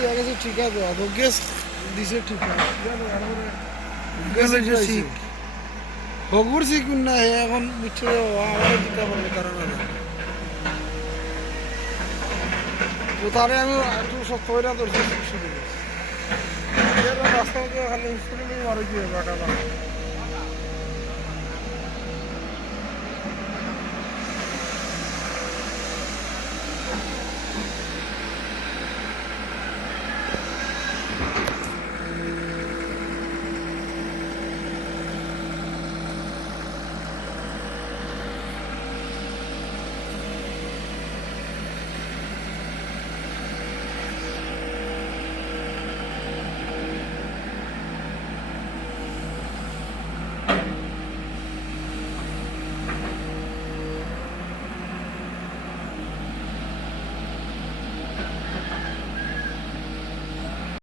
ইয়া গেছে ঠিক আছে তো গ্যাস দিছে ঠিক আছে গ্যাস শিখ হগুর শিখুন না এখন বুঝছে আমার দিতে পারবো তারা না তো তারে আমি একটু সব তৈরা ধরছি শুরু রাস্তা খালি স্কুলে মারো কি বাটা